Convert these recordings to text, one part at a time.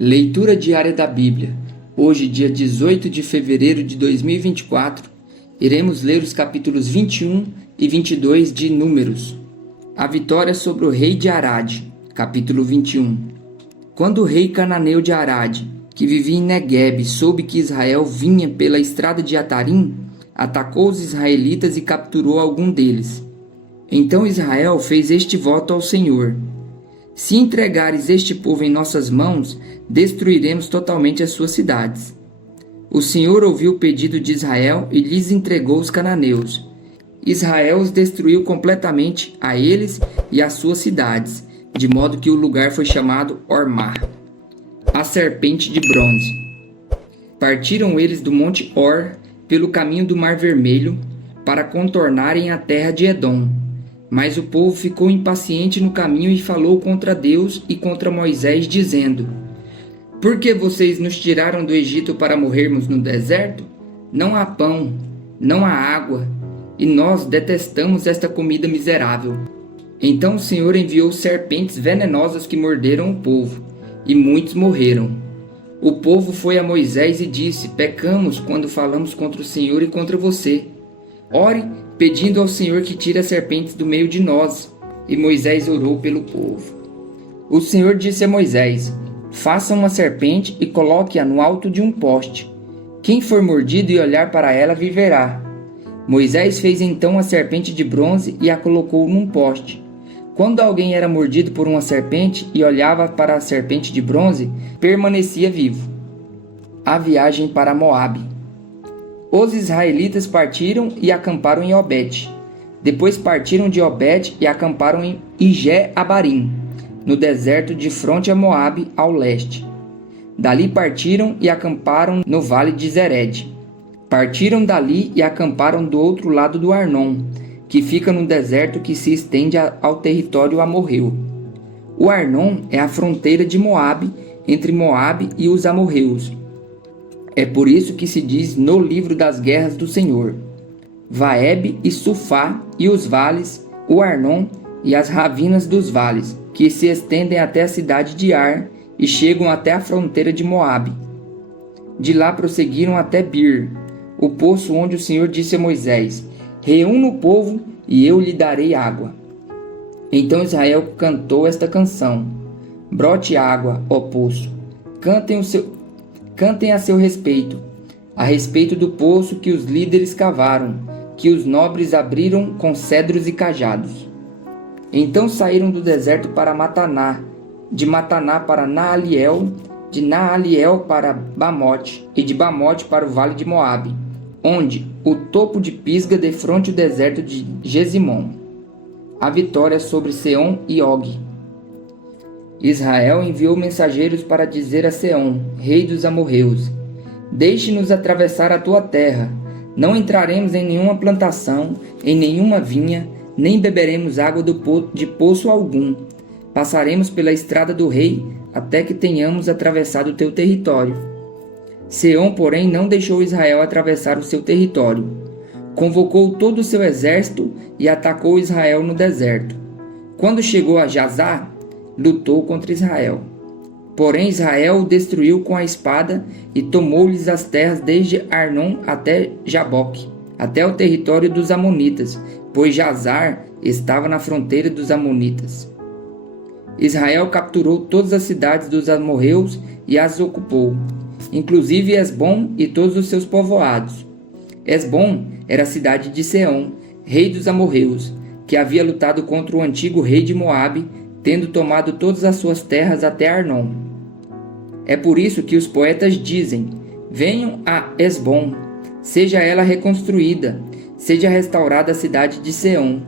Leitura diária da Bíblia. Hoje, dia 18 de fevereiro de 2024, iremos ler os capítulos 21 e 22 de Números. A vitória sobre o rei de Arade, capítulo 21. Quando o rei cananeu de Arade, que vivia em Neguebe, soube que Israel vinha pela estrada de Atarim, atacou os israelitas e capturou algum deles. Então Israel fez este voto ao Senhor: se entregares este povo em nossas mãos, destruiremos totalmente as suas cidades. O Senhor ouviu o pedido de Israel e lhes entregou os cananeus. Israel os destruiu completamente, a eles e às suas cidades, de modo que o lugar foi chamado Ormá, a serpente de bronze. Partiram eles do monte Or pelo caminho do Mar Vermelho para contornarem a terra de Edom. Mas o povo ficou impaciente no caminho e falou contra Deus e contra Moisés, dizendo: por que vocês nos tiraram do Egito para morrermos no deserto? Não há pão, não há água, e nós detestamos esta comida miserável. Então o Senhor enviou serpentes venenosas que morderam o povo, e muitos morreram. O povo foi a Moisés e disse: pecamos quando falamos contra o Senhor e contra você. Ore, pedindo ao Senhor que tire as serpentes do meio de nós. E Moisés orou pelo povo. O Senhor disse a Moisés: faça uma serpente e coloque-a no alto de um poste. Quem for mordido e olhar para ela viverá. Moisés fez então a serpente de bronze e a colocou num poste. Quando alguém era mordido por uma serpente e olhava para a serpente de bronze, permanecia vivo. A viagem para Moabe. Os israelitas partiram e acamparam em Obed. Depois partiram de Obed e acamparam em Ijé-Abarim, no deserto de fronte a Moabe, ao leste. Dali partiram e acamparam no vale de Zered. Partiram dali e acamparam do outro lado do Arnon, que fica no deserto que se estende ao território amorreu. O Arnon é a fronteira de Moabe, entre Moabe e os amorreus. É por isso que se diz no livro das guerras do Senhor: Vaeb e Sufá e os vales, o Arnon e as ravinas dos vales, que se estendem até a cidade de Ar e chegam até a fronteira de Moabe. De lá prosseguiram até Bir, o poço onde o Senhor disse a Moisés: reúna o povo e eu lhe darei água. Então Israel cantou esta canção: brote água, ó poço, cantem a seu respeito, a respeito do poço que os líderes cavaram, que os nobres abriram com cedros e cajados. Então saíram do deserto para Mataná, de Mataná para Naaliel, de Naaliel para Bamote, e de Bamote para o vale de Moabe, onde o topo de Pisga defronte o deserto de Gesimon. A vitória sobre Seom e Og. Israel enviou mensageiros para dizer a Seom, rei dos amorreus: deixe-nos atravessar a tua terra. Não entraremos em nenhuma plantação, em nenhuma vinha, nem beberemos água de poço algum. Passaremos pela estrada do rei até que tenhamos atravessado o teu território. Seom, porém, não deixou Israel atravessar o seu território. Convocou todo o seu exército e atacou Israel no deserto. Quando chegou a Jazá, lutou contra Israel. Porém Israel o destruiu com a espada e tomou-lhes as terras desde Arnon até Jaboque, até o território dos amonitas, pois Jazar estava na fronteira dos amonitas. Israel capturou todas as cidades dos amorreus e as ocupou, inclusive Esbom e todos os seus povoados. Esbom era a cidade de Seom, rei dos amorreus, que havia lutado contra o antigo rei de Moabe, tendo tomado todas as suas terras até Arnon. É por isso que os poetas dizem: venham a Esbom, seja ela reconstruída, seja restaurada a cidade de Seom.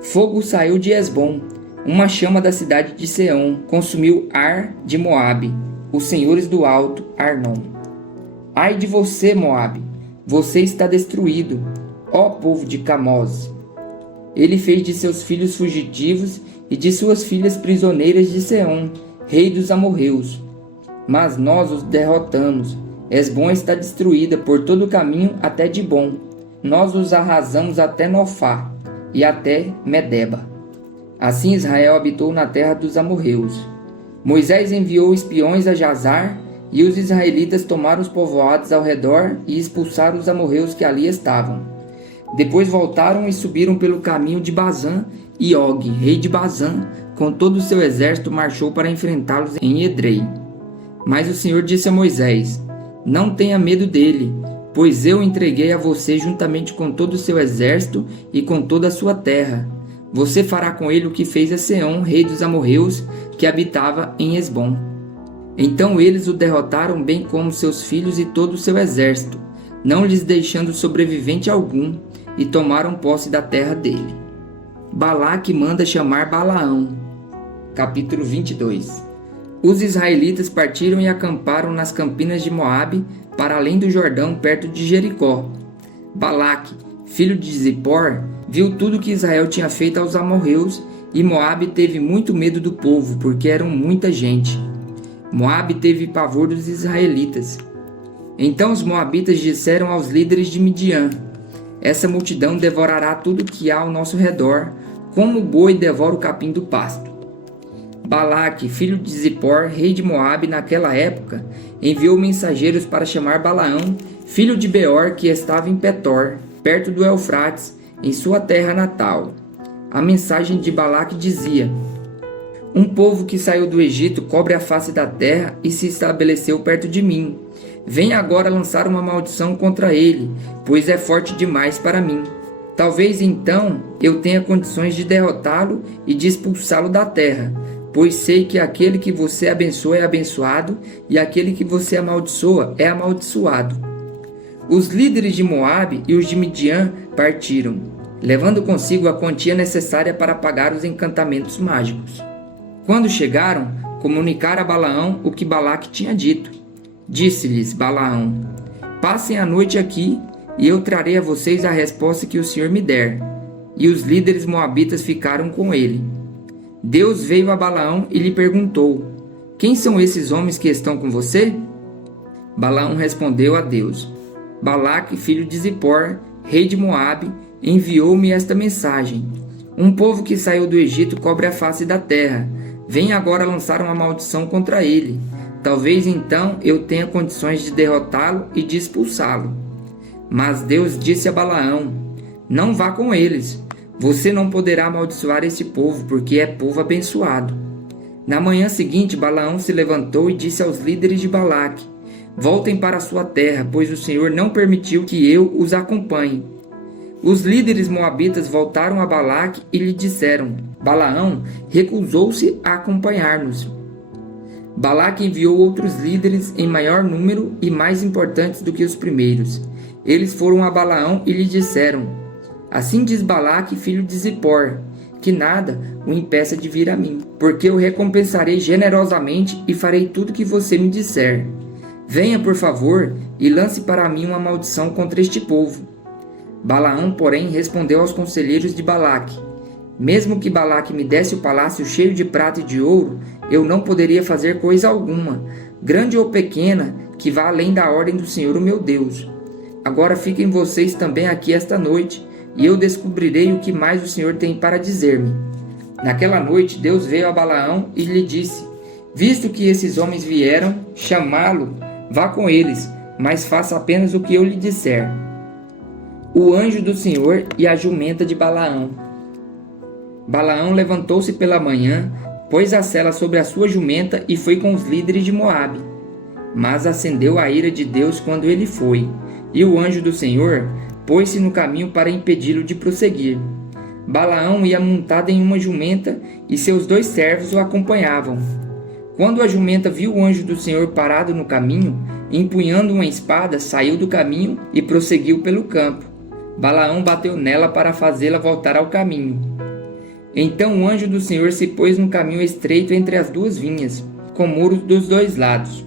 Fogo saiu de Esbom, uma chama da cidade de Seom consumiu Ar de Moabe, os senhores do alto Arnon. Ai de você, Moabe, você está destruído, ó povo de Camós. Ele fez de seus filhos fugitivos e de suas filhas prisioneiras de Seom, rei dos amorreus. Mas nós os derrotamos. Esbom está destruída por todo o caminho até Dibom. Nós os arrasamos até Nofá e até Medeba. Assim Israel habitou na terra dos amorreus. Moisés enviou espiões a Jazar, e os israelitas tomaram os povoados ao redor e expulsaram os amorreus que ali estavam. Depois voltaram e subiram pelo caminho de Bazã, e Og, rei de Bazã, com todo o seu exército, marchou para enfrentá-los em Edrei. Mas o Senhor disse a Moisés: Não tenha medo dele, pois eu o entreguei a você juntamente com todo o seu exército e com toda a sua terra. Você fará com ele o que fez a Seom, rei dos amorreus, que habitava em Hesbom. Então eles o derrotaram, bem como seus filhos e todo o seu exército, não lhes deixando sobrevivente algum, e tomaram posse da terra dele. Balaque manda chamar Balaão. Capítulo 22. Os israelitas partiram e acamparam nas campinas de Moabe, para além do Jordão, perto de Jericó. Balaque, filho de Zippor, viu tudo que Israel tinha feito aos amorreus, e Moabe teve muito medo do povo, porque eram muita gente. Moabe teve pavor dos israelitas. Então os moabitas disseram aos líderes de Midian: Essa multidão devorará tudo que há ao nosso redor, como o boi devora o capim do pasto. Balaque, filho de Zippor, rei de Moabe, naquela época, enviou mensageiros para chamar Balaão, filho de Beor, que estava em Petor, perto do Eufrates, em sua terra natal. A mensagem de Balaque dizia: Um povo que saiu do Egito cobre a face da terra e se estabeleceu perto de mim. Venha agora lançar uma maldição contra ele, pois é forte demais para mim. Talvez então eu tenha condições de derrotá-lo e de expulsá-lo da terra, pois sei que aquele que você abençoa é abençoado e aquele que você amaldiçoa é amaldiçoado. Os líderes de Moabe e os de Midian partiram, levando consigo a quantia necessária para pagar os encantamentos mágicos. Quando chegaram, comunicaram a Balaão o que Balaque tinha dito. Disse-lhes Balaão: Passem a noite aqui, e eu trarei a vocês a resposta que o Senhor me der. E os líderes moabitas ficaram com ele. Deus veio a Balaão e lhe perguntou: Quem são esses homens que estão com você? Balaão respondeu a Deus: Balaque, filho de Zippor, rei de Moabe, enviou-me esta mensagem: Um povo que saiu do Egito cobre a face da terra. Venha agora lançar uma maldição contra ele. Talvez então eu tenha condições de derrotá-lo e de expulsá-lo. Mas Deus disse a Balaão: Não vá com eles. Você não poderá amaldiçoar esse povo, porque é povo abençoado. Na manhã seguinte, Balaão se levantou e disse aos líderes de Balaque: Voltem para a sua terra, pois o Senhor não permitiu que eu os acompanhe. Os líderes moabitas voltaram a Balaque e lhe disseram: Balaão recusou-se a acompanhar-nos. Balaque enviou outros líderes em maior número e mais importantes do que os primeiros. Eles foram a Balaão e lhe disseram: Assim diz Balaque, filho de Zippor, que nada o impeça de vir a mim, porque eu recompensarei generosamente e farei tudo que você me disser. Venha, por favor, e lance para mim uma maldição contra este povo. Balaão, porém, respondeu aos conselheiros de Balaque: Mesmo que Balaque me desse o palácio cheio de prata e de ouro, eu não poderia fazer coisa alguma, grande ou pequena, que vá além da ordem do Senhor, o meu Deus. Agora fiquem vocês também aqui esta noite, e eu descobrirei o que mais o Senhor tem para dizer-me. Naquela noite, Deus veio a Balaão e lhe disse: Visto que esses homens vieram chamá-lo, vá com eles, mas faça apenas o que eu lhe disser. O anjo do Senhor e a jumenta de Balaão. Balaão levantou-se pela manhã, pôs a sela sobre a sua jumenta e foi com os líderes de Moabe. Mas acendeu a ira de Deus quando ele foi, e o anjo do Senhor pôs-se no caminho para impedi-lo de prosseguir. Balaão ia montado em uma jumenta e seus 2 servos o acompanhavam. Quando a jumenta viu o anjo do Senhor parado no caminho, empunhando uma espada, saiu do caminho e prosseguiu pelo campo. Balaão bateu nela para fazê-la voltar ao caminho. Então o anjo do Senhor se pôs num caminho estreito entre as 2 vinhas, com muros dos 2 lados.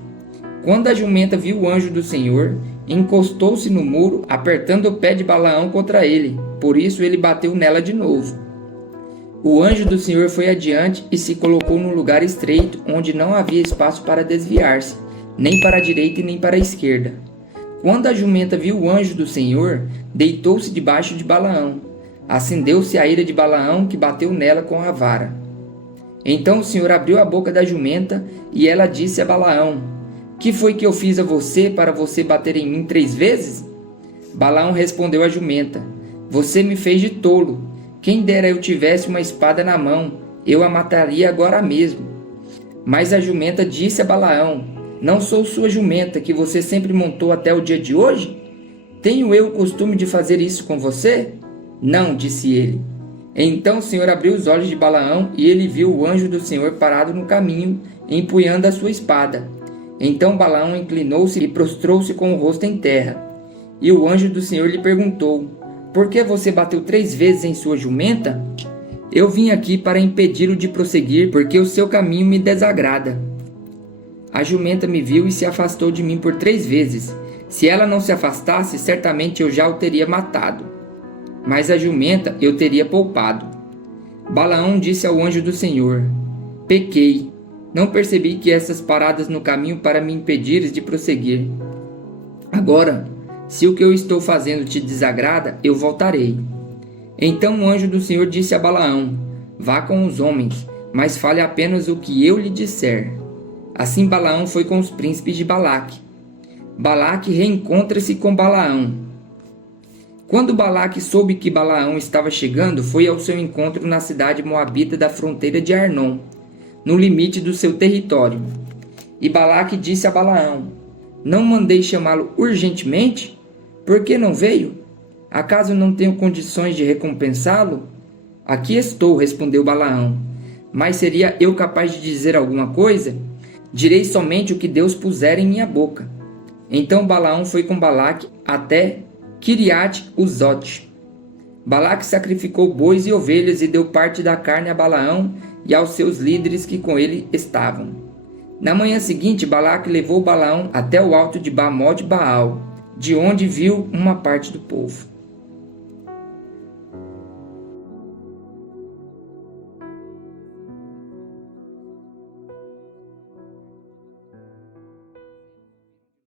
Quando a jumenta viu o anjo do Senhor, encostou-se no muro, apertando o pé de Balaão contra ele. Por isso ele bateu nela de novo. O anjo do Senhor foi adiante e se colocou num lugar estreito, onde não havia espaço para desviar-se, nem para a direita e nem para a esquerda. Quando a jumenta viu o anjo do Senhor, deitou-se debaixo de Balaão. Acendeu-se a ira de Balaão, que bateu nela com a vara. Então o Senhor abriu a boca da jumenta e ela disse a Balaão: Que foi que eu fiz a você para você bater em mim 3 vezes? Balaão respondeu à jumenta: Você me fez de tolo. Quem dera eu tivesse uma espada na mão, eu a mataria agora mesmo. Mas a jumenta disse a Balaão: Não sou sua jumenta que você sempre montou até o dia de hoje? Tenho eu o costume de fazer isso com você? Não, disse ele. Então o Senhor abriu os olhos de Balaão e ele viu o anjo do Senhor parado no caminho, empunhando a sua espada. Então Balaão inclinou-se e prostrou-se com o rosto em terra. E o anjo do Senhor lhe perguntou: Por que você bateu 3 vezes em sua jumenta? Eu vim aqui para impedi-lo de prosseguir, porque o seu caminho me desagrada. A jumenta me viu e se afastou de mim por 3 vezes. Se ela não se afastasse, certamente eu já o teria matado. Mas a jumenta eu teria poupado. Balaão disse ao anjo do Senhor: Pequei. Não percebi que essas paradas no caminho para me impedires de prosseguir. Agora, se o que eu estou fazendo te desagrada, eu voltarei. Então o anjo do Senhor disse a Balaão: Vá com os homens, mas fale apenas o que eu lhe disser. Assim Balaão foi com os príncipes de Balaque. Balaque reencontra-se com Balaão. Quando Balaque soube que Balaão estava chegando, foi ao seu encontro na cidade moabita da fronteira de Arnon, no limite do seu território. E Balaque disse a Balaão: Não mandei chamá-lo urgentemente? Por que não veio? Acaso não tenho condições de recompensá-lo? Aqui estou, respondeu Balaão. Mas seria eu capaz de dizer alguma coisa? Direi somente o que Deus puser em minha boca. Então Balaão foi com Balaque até Quiriate-Uzote. Balaque sacrificou bois e ovelhas e deu parte da carne a Balaão e aos seus líderes que com ele estavam. Na manhã seguinte, Balaque levou Balaão até o alto de Bamot-Baal, de onde viu uma parte do povo.